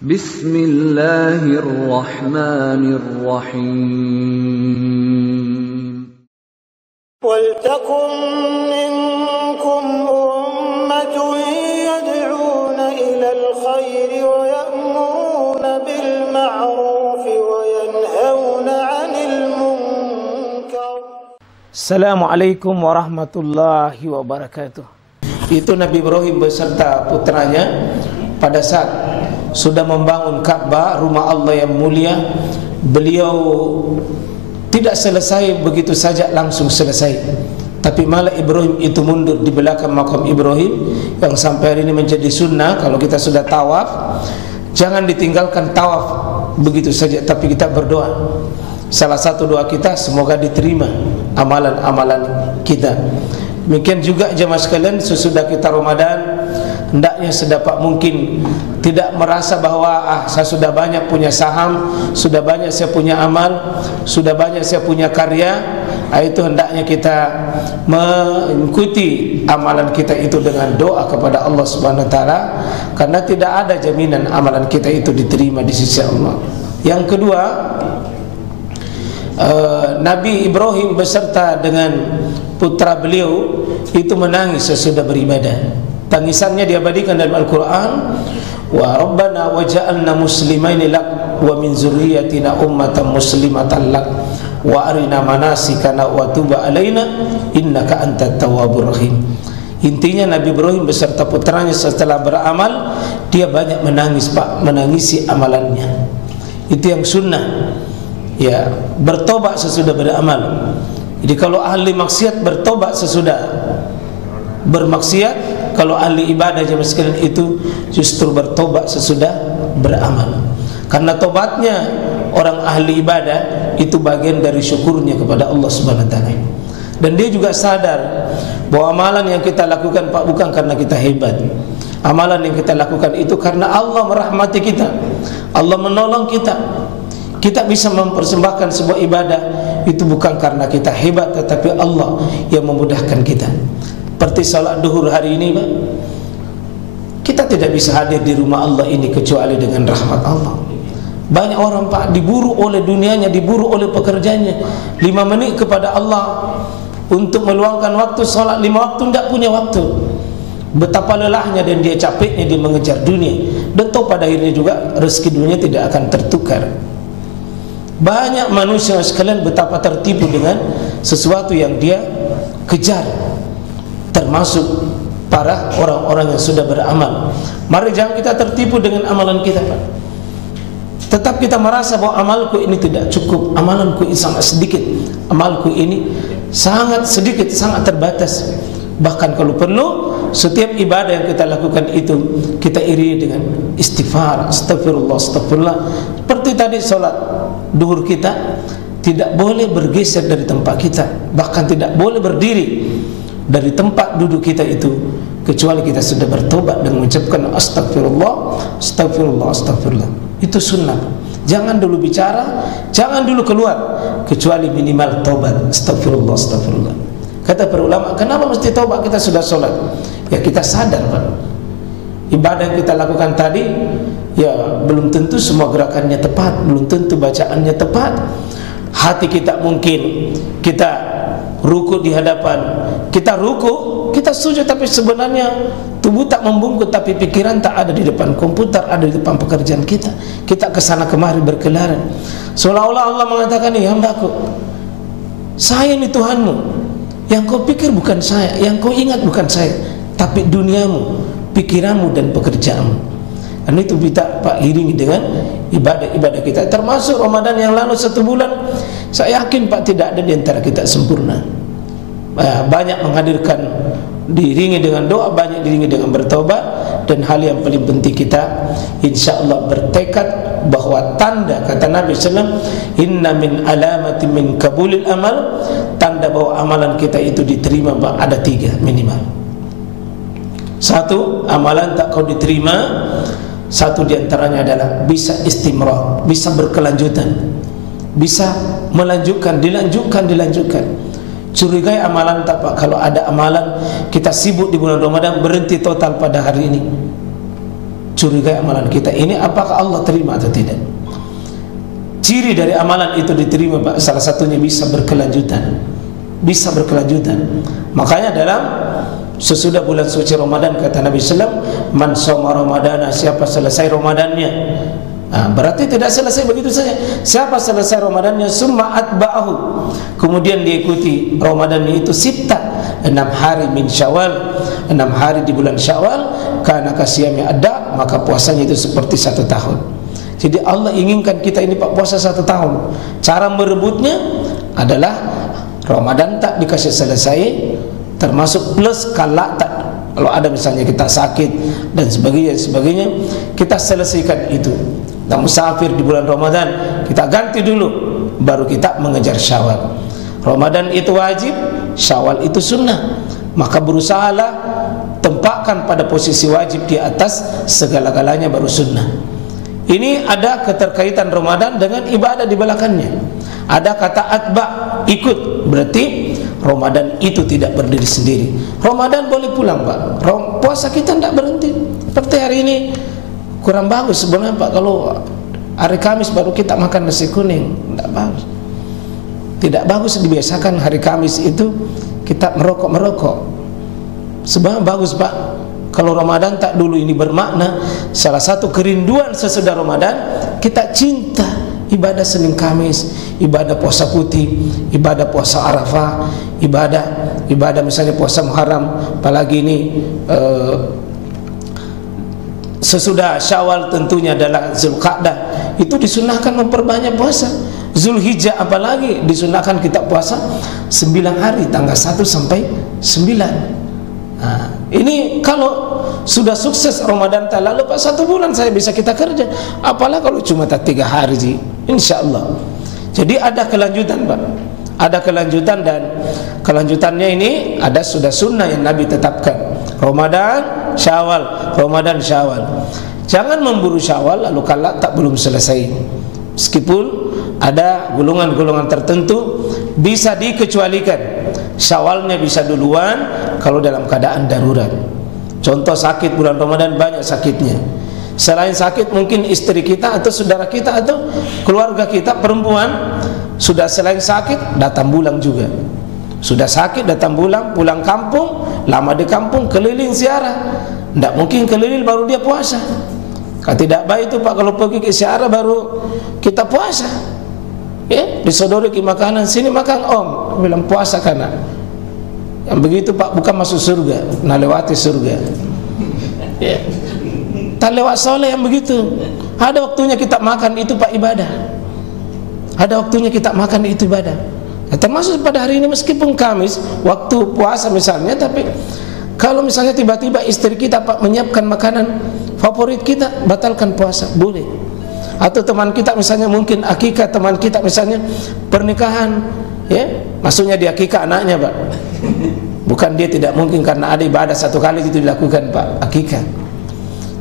Bismillahirrahmanirrahim. Waltakum minkum ummatun yad'una ilal khairi wa ya'muruna bil ma'ruf wa yanhauna 'anil munkar. Assalamualaikum warahmatullahi wabarakatuh. Itu Nabi Ibrahim beserta putranya pada saat sudah membangun Ka'bah, rumah Allah yang mulia. Beliau tidak selesai begitu saja langsung selesai, tapi malah Ibrahim itu mundur di belakang makam Ibrahim, yang sampai hari ini menjadi sunnah. Kalau kita sudah tawaf, jangan ditinggalkan tawaf begitu saja, tapi kita berdoa. Salah satu doa kita, semoga diterima amalan-amalan kita. Demikian juga jemaah sekalian, sesudah kita Ramadan, hendaknya sedapat mungkin tidak merasa bahwa saya sudah banyak punya saham, sudah banyak saya punya amal, sudah banyak saya punya karya. Itu hendaknya kita mengikuti amalan kita itu dengan doa kepada Allah Subhanahu wa taala, karena tidak ada jaminan amalan kita itu diterima di sisi Allah. Yang kedua, Nabi Ibrahim beserta dengan putra beliau itu menangis sesudah beribadah. Tangisannya diabadikan dalam Al-Quran. Wa Rabbana waja'alna muslimaini lak wa min zurriyatina ummatan muslimatan lak wa arina manasikana wa tuba alaina innaka antat tawwabur rahim. Intinya Nabi Ibrahim beserta putranya setelah beramal, dia banyak menangis, Pak, menangisi amalannya. Itu yang sunnah. Ya, bertobat sesudah beramal. Jadi kalau ahli maksiat bertobat sesudah bermaksiat, kalau ahli ibadah jemaah sekalian itu justru bertobat sesudah beramal. Karena tobatnya orang ahli ibadah itu bagian dari syukurnya kepada Allah Subhanahu wa taala. Dan dia juga sadar bahwa amalan yang kita lakukan, Pak, bukan karena kita hebat. Amalan yang kita lakukan itu karena Allah merahmati kita, Allah menolong kita. Kita bisa mempersembahkan sebuah ibadah itu bukan karena kita hebat, tetapi Allah yang memudahkan kita. Seperti salat duhur hari ini, Pak, kita tidak bisa hadir di rumah Allah ini kecuali dengan rahmat Allah. Banyak orang, Pak, diburu oleh dunianya, diburu oleh pekerjaannya. 5 menit kepada Allah untuk meluangkan waktu salat 5 waktu, tidak punya waktu. Betapa lelahnya dan dia capeknya dia mengejar dunia, dan tahu pada akhirnya juga rezeki dunia tidak akan tertukar. Banyak manusia sekalian betapa tertipu dengan sesuatu yang dia kejar, termasuk para orang-orang yang sudah beramal. Mari jangan kita tertipu dengan amalan kita, Pak. Tetap kita merasa bahwa amalku ini tidak cukup, amalanku ini sangat sedikit, amalku ini sangat sedikit, sangat terbatas. Bahkan kalau perlu, setiap ibadah yang kita lakukan itu kita iringi dengan istighfar, astagfirullah, astagfirullah. Seperti tadi salat duhur kita tidak boleh bergeser dari tempat kita, bahkan tidak boleh berdiri dari tempat duduk kita itu kecuali kita sudah bertobat dan mengucapkan astagfirullah, astagfirullah, astagfirullah. Itu sunnah. Jangan dulu bicara, jangan dulu keluar kecuali minimal tobat, astagfirullah, astagfirullah. Kata para ulama, kenapa mesti tobat? Kita sudah sholat. Ya kita sadar, Pak, ibadah yang kita lakukan tadi, ya belum tentu semua gerakannya tepat, belum tentu bacaannya tepat. Hati kita mungkin kita ruku di hadapan, kita ruku, kita sujud, tapi sebenarnya tubuh tak membungkuk, tapi pikiran tak ada di depan komputer, ada di depan pekerjaan kita. Kita kesana kemari berkeliaran, seolah-olah Allah mengatakan, "Ya hambaku, saya ini Tuhanmu. Yang kau pikir bukan saya, yang kau ingat bukan saya, tapi duniamu, pikiranmu dan pekerjaanmu." Dan itu kita, Pak, iringi dengan ibadah-ibadah kita. Termasuk Ramadan yang lalu 1 bulan, saya yakin, Pak, tidak ada di antara kita sempurna. Banyak menghadirkan, diiringi dengan doa, banyak diiringi dengan bertobat. Dan hal yang paling penting kita insya Allah bertekad bahwa tanda, kata Nabi SAW, inna min alamati min kabulil amal, tanda bahwa amalan kita itu diterima, Pak, ada 3 minimal. 1, amalan tak kau diterima, 1 diantaranya adalah bisa istimrar, bisa berkelanjutan, bisa melanjutkan, dilanjutkan. Curigai amalan tak, Pak? Kalau ada amalan kita sibuk di bulan Ramadan, berhenti total pada hari ini. curigai amalan kita ini apakah Allah terima atau tidak. Ciri dari amalan itu diterima Pak, salah satunya bisa berkelanjutan. Bisa berkelanjutan. Makanya dalam sesudah bulan suci Ramadan kata Nabi sallallahu alaihi wasallam, man shoma Ramadana, siapa selesai Ramadannya. Berarti tidak selesai begitu saja. Siapa selesai Ramadannya summa atba'ahu, kemudian diikuti Ramadannya itu sitta, 6 hari min Syawal, 6 hari di bulan Syawal, kana kasiyami ada, maka puasanya itu seperti 1 tahun. Jadi Allah inginkan kita ini Pak puasa 1 tahun. Cara merebutnya adalah Ramadan tak dikasih selesai, termasuk plus kalau ada misalnya kita sakit dan sebagainya, kita selesaikan itu. Kita musafir di bulan Ramadan, kita ganti dulu, baru kita mengejar Syawal. Ramadan itu wajib, Syawal itu sunnah. Maka berusahalah tempatkan pada posisi wajib di atas segala-galanya baru sunnah. Ini ada keterkaitan Ramadan dengan ibadah di belakangnya. Ada kata atba, ikut, berarti Ramadan itu tidak berdiri sendiri. Ramadan boleh pulang Pak, puasa kita tidak berhenti. Seperti hari ini kurang bagus sebenarnya Pak, kalau hari Kamis baru kita makan nasi kuning, tidak bagus. Tidak bagus dibiasakan hari Kamis itu kita merokok. Sebenarnya bagus Pak, kalau Ramadan tak dulu ini bermakna. Salah satu kerinduan sesudah Ramadan, kita cinta ibadah Senin Kamis, ibadah puasa putih, ibadah puasa Arafah, ibadah misalnya puasa Muharram, apalagi ini sesudah Syawal tentunya adalah Zulqa'dah, itu disunahkan memperbanyak puasa. Zulhijjah apalagi disunahkan kita puasa 9 hari, tanggal 1 sampai 9. Ini kalau sudah sukses Ramadan tak lalu Pak, 1 bulan saya bisa kita kerja, apalagi kalau cuma 3 hari sih, insya Allah. Jadi ada kelanjutan Pak, ada kelanjutan, dan kelanjutannya ini ada sudah sunnah yang Nabi tetapkan. Ramadan, Syawal, Ramadan, Syawal. Jangan memburu Syawal lalu kalau tak belum selesai. Meskipun ada golongan-golongan tertentu bisa dikecualikan. Syawalnya bisa duluan kalau dalam keadaan darurat. Contoh sakit bulan Ramadan, banyak sakitnya. Selain sakit mungkin istri kita atau saudara kita atau keluarga kita perempuan sudah selain sakit datang bulan juga. Sudah sakit datang bulan, pulang kampung, lama di kampung, keliling ziarah. Tidak mungkin keliling baru dia puasa. Kalau tidak baik itu Pak, kalau pergi ke ziarah baru kita puasa. Ya, disodori ke makanan, sini makan om, bilang puasa karena. Yang begitu Pak bukan masuk surga, nah lewati surga. Ya. Tak lewat soleh yang begitu. Ada waktunya kita makan itu Pak ibadah. Ada waktunya kita makan itu ibadah. Nah, termasuk pada hari ini meskipun Kamis waktu puasa misalnya, tapi kalau misalnya tiba-tiba istri kita Pak menyiapkan makanan favorit kita, batalkan puasa, boleh. Atau teman kita misalnya mungkin akikah, teman kita misalnya pernikahan, ya, maksudnya di akikah anaknya Pak. Bukan dia tidak mungkin karena ada ibadah 1 kali itu dilakukan Pak, akikah.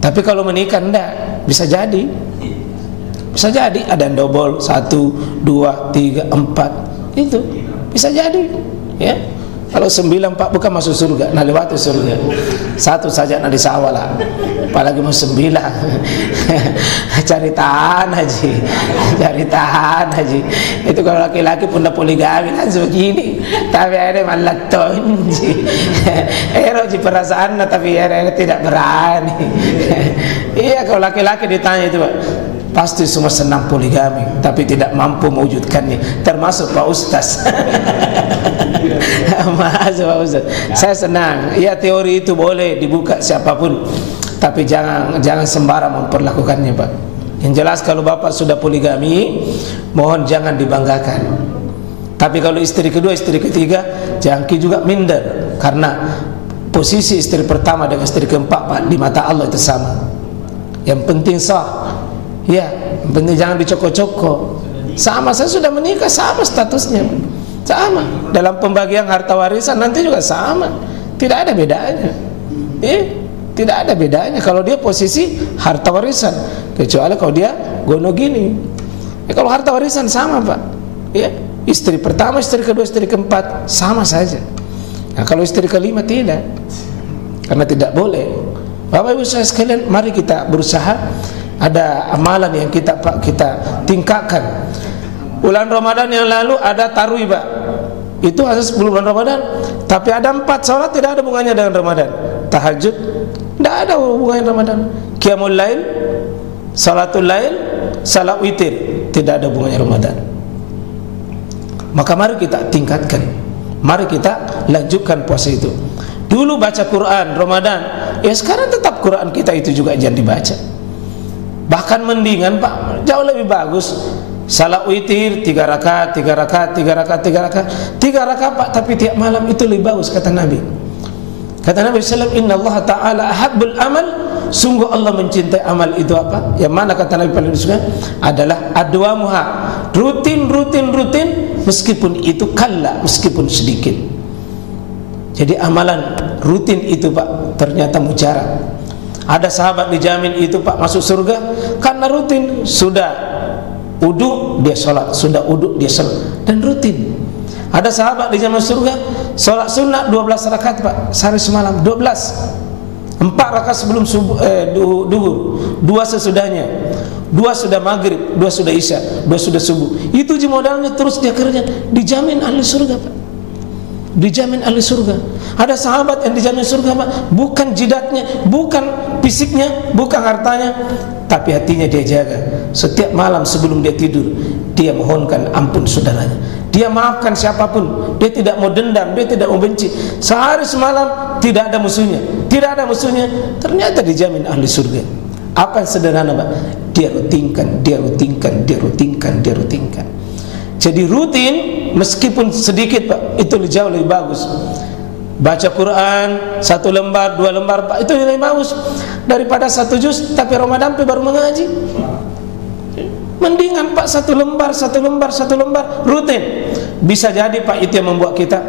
Tapi kalau menikah enggak, bisa jadi. Bisa jadi ada yang double 1, 2, 3, 4. Itu bisa jadi, ya. Kalau 9 Pak bukan masuk surga, nah lewati surga. 1 saja nanti sawala, apalagi mau 9. Cari tahan haji, cari tahan haji. Itu kalau laki-laki pun dah poligami langsung begini. Tapi ada malah tonji. Eroji perasaan, tapi ada tidak berani. Iya, kalau laki-laki ditanya itu Pak, pasti semua senang poligami, tapi tidak mampu mewujudkannya, termasuk Pak Ustaz. Maaf Pak Ustaz, saya senang. Ya, teori itu boleh dibuka siapapun, tapi jangan sembarang memperlakukannya Pak. Yang jelas kalau Bapak sudah poligami, mohon jangan dibanggakan. Tapi kalau istri kedua, istri ketiga, jangan juga minder, karena posisi istri pertama dengan istri keempat Pak di mata Allah itu sama. Yang penting sah. Ya, penting jangan dicokok-cokok. Sama, saya sudah menikah, sama statusnya, sama. Dalam pembagian harta warisan nanti juga sama. Tidak ada bedanya. Tidak ada bedanya kalau dia posisi harta warisan, kecuali kalau dia gono gini. Kalau harta warisan sama Pak. Ya, istri pertama, istri kedua, istri keempat sama saja. Nah, kalau istri kelima tidak, karena tidak boleh. Bapak Ibu saya sekalian, mari kita berusaha. Ada amalan yang kita tingkatkan. Bulan Ramadan yang lalu ada tarawih, Pak. Itu ada 10 bulan Ramadan, tapi ada 4 salat tidak ada hubungannya dengan Ramadan. Tahajud tidak ada hubungannya dengan Ramadan. Qiyamul lail, salatul lail, salat witir tidak ada hubungannya Ramadan. Maka mari kita tingkatkan. Mari kita lanjutkan puasa itu. Dulu baca Quran Ramadan, ya sekarang tetap Quran kita itu juga jangan dibaca. Bahkan mendingan, Pak, jauh lebih bagus salat witir 3 rakaat, 3 rakaat, 3 rakaat, 3 rakaat, 3 rakaat, Pak, tapi tiap malam itu lebih bagus, kata Nabi. Kata Nabi SAW, Inna Allah Ta'ala ahabbul amal, sungguh Allah mencintai amal itu apa? Yang mana kata Nabi paling disuka adalah adwamuha, rutin, meskipun itu kalla, meskipun sedikit. Jadi amalan rutin itu, Pak, ternyata mujarab. Ada sahabat dijamin itu, Pak, masuk surga karena rutin. Sudah uduk dia sholat, sudah uduk dia sholat, dan rutin. Ada sahabat dijamin surga sholat sunnah 12 rakaat, Pak, sehari semalam 12. 4 rakaat sebelum duhur, 2 sesudahnya, 2 sudah maghrib, 2 sudah isya, 2 sudah subuh. Itu modalnya, terus dia kerja, dijamin ahli surga, Pak. Dijamin ahli surga. Ada sahabat yang dijamin surga, Pak, bukan jidatnya, bukan fisiknya, bukan hartanya, tapi hatinya dia jaga. Setiap malam sebelum dia tidur, dia mohonkan ampun saudaranya, dia maafkan siapapun, dia tidak mau dendam, dia tidak mau benci. Sehari semalam tidak ada musuhnya, tidak ada musuhnya. Ternyata dijamin ahli surga. Apa yang sederhana, Pak? Dia rutinkan, dia rutinkan, dia rutinkan, dia rutinkan. Jadi rutin meskipun sedikit, Pak, itu jauh lebih bagus. Baca Quran 1 lembar, 2 lembar, Pak, itu lebih bagus daripada 1 juz tapi Ramadan baru mengaji. Mendingan, Pak, 1 lembar, 1 lembar, 1 lembar rutin. Bisa jadi, Pak, itu yang membuat kita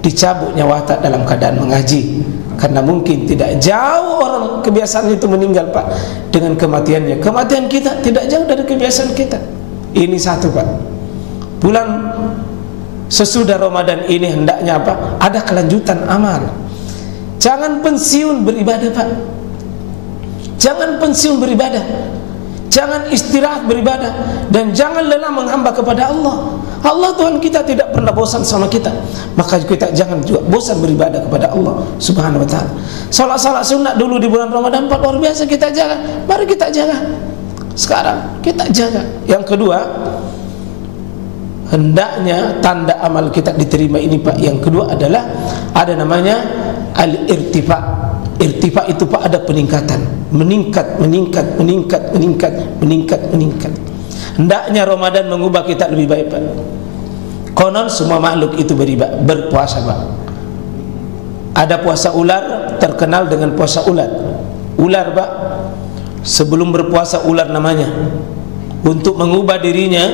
dicabut nyawa dalam keadaan mengaji. Karena mungkin tidak jauh orang kebiasaan itu meninggal, Pak, dengan kematiannya. Kematian kita tidak jauh dari kebiasaan kita. Ini satu, Pak. Bulan sesudah Ramadan ini hendaknya apa? Ada kelanjutan amal. Jangan pensiun beribadah, Pak. Jangan pensiun beribadah. Jangan istirahat beribadah, dan jangan lelah menghamba kepada Allah. Allah Tuhan kita tidak pernah bosan sama kita. Maka kita jangan juga bosan beribadah kepada Allah Subhanahu wa taala. Salat-salat sunat dulu di bulan Ramadan, Pak, luar biasa kita jaga. Mari kita jaga. Sekarang kita jaga. Yang kedua, hendaknya tanda amal kita diterima ini, Pak, yang kedua adalah ada namanya al-irtifa. Irtifa itu, Pak, ada peningkatan, meningkat. Hendaknya Ramadan mengubah kita lebih baik, Pak. Konon semua makhluk itu berpuasa, Pak. Ada puasa ular, terkenal dengan puasa ular. Ular, Pak, sebelum berpuasa ular namanya, untuk mengubah dirinya,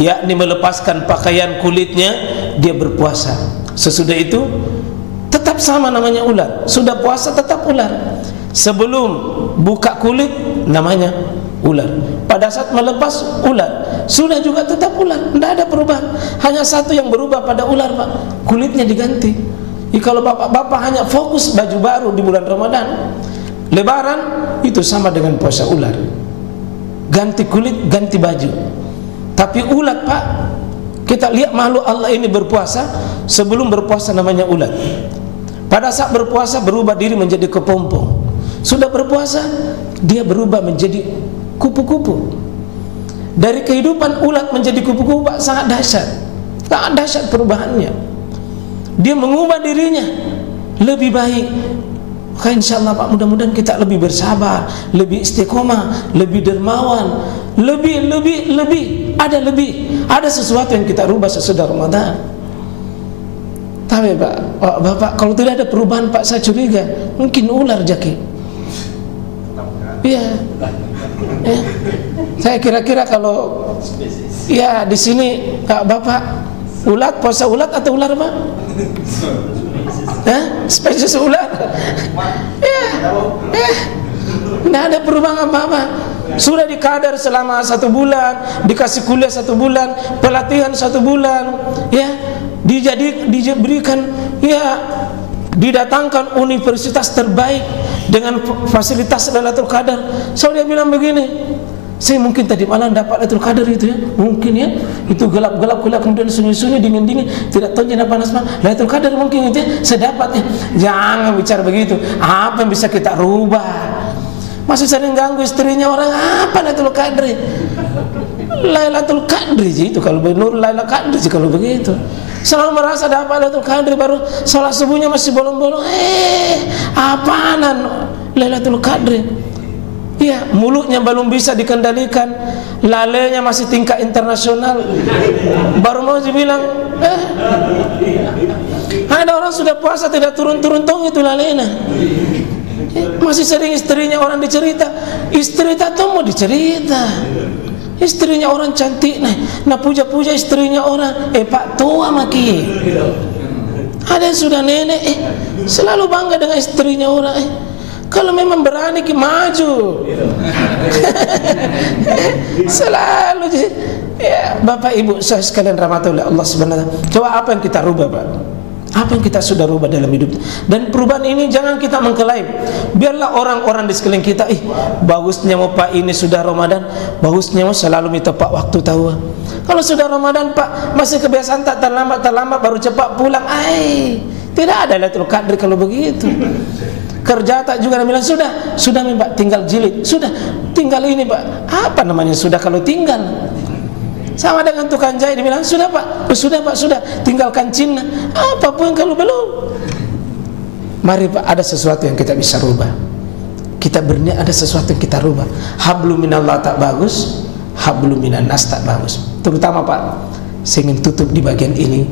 yakni melepaskan pakaian kulitnya, dia berpuasa. Sesudah itu tetap sama namanya ular. Sudah puasa tetap ular. Sebelum buka kulit namanya ular. Pada saat melepas ular. Sudah juga tetap ular. Tidak ada perubahan. Hanya satu yang berubah pada ular, Pak, kulitnya diganti. Kalau bapak-bapak hanya fokus baju baru di bulan Ramadan, Lebaran itu sama dengan puasa ular. Ganti kulit, ganti baju. Tapi ulat, Pak, kita lihat makhluk Allah ini berpuasa. Sebelum berpuasa namanya ulat. Pada saat berpuasa berubah diri menjadi kepompong. Sudah berpuasa dia berubah menjadi kupu-kupu. Dari kehidupan ulat menjadi kupu-kupu, Pak, sangat dahsyat. Sangat dahsyat perubahannya. Dia mengubah dirinya lebih baik. Maka insya Allah, Pak, mudah-mudahan kita lebih bersabar, lebih istiqomah, lebih dermawan, lebih ada sesuatu yang kita rubah sesudah Ramadan. Tapi, Pak, Bapak, kalau tidak ada perubahan, Pak, saya curiga mungkin ular jaki. Iya. Ya. Saya kira-kira kalau ya di sini Bapak ulat, puasa ulat atau ular, Pak? Spesies ular. Ya. Tidak ada perubahan apa-apa. Sudah dikadar selama 1 bulan, dikasih kuliah 1 bulan, pelatihan 1 bulan, ya, diberikan, ya, didatangkan universitas terbaik dengan fasilitas Lailatul Qadar. So dia bilang begini, saya mungkin tadi malam dapat Lailatul Qadar itu ya, mungkin ya, itu gelap-gelap kemudian sunyi-sunyi, dingin-dingin, tidak tahu jenis panas Lailatul Qadar mungkin itu ya, saya dapat ya. Jangan bicara begitu. Apa yang bisa kita rubah? Masih sering ganggu istrinya orang, apa Lailatul Qadar? Lailatul Qadar itu kalau benar Lailatul Qadar kalau begitu. Selalu merasa dapat Lailatul Qadar, baru sholat subuhnya masih bolong-bolong. Apaanan Lailatul Qadar? Ya, mulutnya belum bisa dikendalikan, lalenya masih tingkat internasional. Baru mau dibilang, ada orang sudah puasa tidak turun-turun tong itu lalena. Masih sering istrinya orang dicerita, istri tak mau dicerita. Istrinya orang cantik, nah puja-puja istrinya orang, pak tua maki. Ada yang sudah nenek, selalu bangga dengan istrinya orang. Kalau memang berani maju. Selalu ya, Bapak Ibu saya sekalian rahmatullah Allah subhanahu wa ta'ala. Coba apa yang kita rubah, Pak? Apa yang kita sudah rubah dalam hidup? Dan perubahan ini jangan kita mengklaim. Biarlah orang-orang di sekeliling kita, bagusnya mau Pak ini sudah Ramadan, bagusnya mau selalu minta Pak waktu tahu. Kalau sudah Ramadan Pak masih kebiasaan tak terlambat baru cepat pulang. Tidak ada Lailatul Qadar kalau begitu. Kerja tak juga bilang sudah nih Pak, tinggal jilid, sudah tinggal ini Pak. Apa namanya sudah kalau tinggal? Sama dengan tukang jahit dibilang sudah Pak, sudah tinggalkan Cina. Apapun kalau belum. Mari Pak, ada sesuatu yang kita bisa rubah. Kita berniat ada sesuatu yang kita rubah. Hablum minallah tak bagus, hablum minan nas tak bagus. Terutama Pak, saya ingin tutup di bagian ini.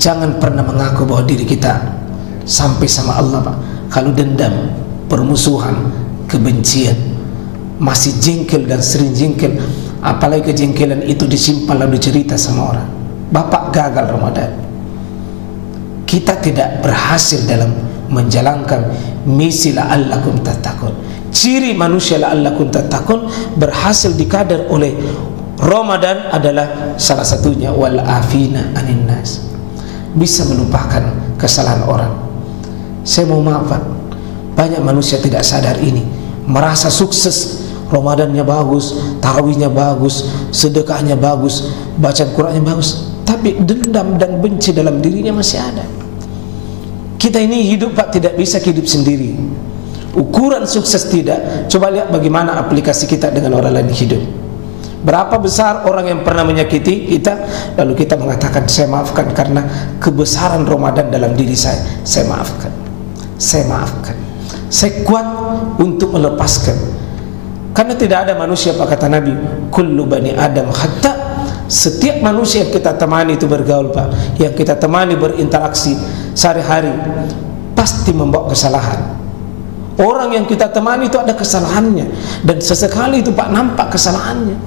Jangan pernah mengaku bahwa diri kita sampai sama Allah Pak. Kalau dendam, permusuhan, kebencian, masih jengkel dan sering jengkel, apalagi kejengkelan itu disimpan lalu dicerita sama orang, Bapak gagal Ramadan. Kita tidak berhasil dalam menjalankan misi la'allakum tattaqun. Ciri manusia la'allakum tattaqun berhasil dikadar oleh Ramadan adalah salah satunya wal afina anin nas, bisa melupakan kesalahan orang. Saya mau maaf Pak, banyak manusia tidak sadar ini, merasa sukses, Ramadannya bagus, tarawihnya bagus, sedekahnya bagus, bacaan Qur'annya bagus, tapi dendam dan benci dalam dirinya masih ada. Kita ini hidup Pak tidak bisa hidup sendiri. Ukuran sukses tidak. Coba lihat bagaimana aplikasi kita dengan orang lain hidup. Berapa besar orang yang pernah menyakiti kita, lalu kita mengatakan saya maafkan karena kebesaran Ramadan dalam diri saya maafkan. Saya maafkan. Saya kuat untuk melepaskan. Karena tidak ada manusia Pak kata Nabi, kullu bani Adam hatta, setiap manusia yang kita temani itu bergaul Pak, yang kita temani berinteraksi sehari-hari pasti membawa kesalahan. Orang yang kita temani itu ada kesalahannya, dan sesekali itu Pak nampak kesalahannya.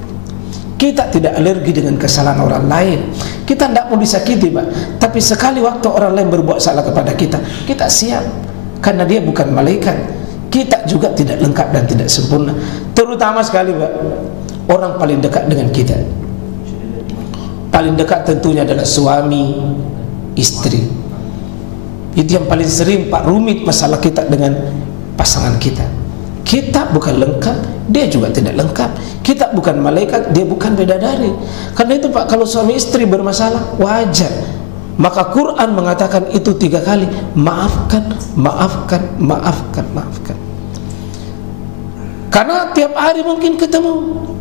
Kita tidak alergi dengan kesalahan orang lain, kita tidak mau disakiti Pak, tapi sekali waktu orang lain berbuat salah kepada kita, kita siap, karena dia bukan malaikat. Kita juga tidak lengkap dan tidak sempurna. Terutama sekali Pak, orang paling dekat dengan kita, paling dekat tentunya adalah suami, istri. Itu yang paling sering Pak rumit masalah kita dengan pasangan kita. Kita bukan lengkap, dia juga tidak lengkap. Kita bukan malaikat, dia bukan bidadari. Karena itu Pak, kalau suami istri bermasalah wajar. Maka Quran mengatakan itu 3 kali, maafkan, maafkan, maafkan, maafkan. Karena tiap hari mungkin ketemu,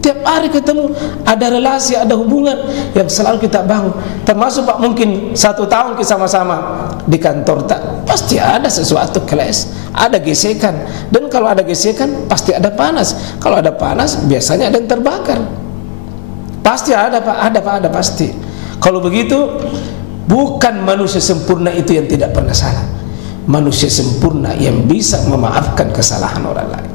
tiap hari ketemu, ada relasi, ada hubungan yang selalu kita bangun. Termasuk Pak mungkin 1 tahun kita sama-sama di kantor, tak pasti ada sesuatu clash, ada gesekan. Dan kalau ada gesekan pasti ada panas. Kalau ada panas biasanya ada yang terbakar. Pasti ada Pak, ada pasti. Kalau begitu, bukan manusia sempurna itu yang tidak pernah salah. Manusia sempurna yang bisa memaafkan kesalahan orang lain.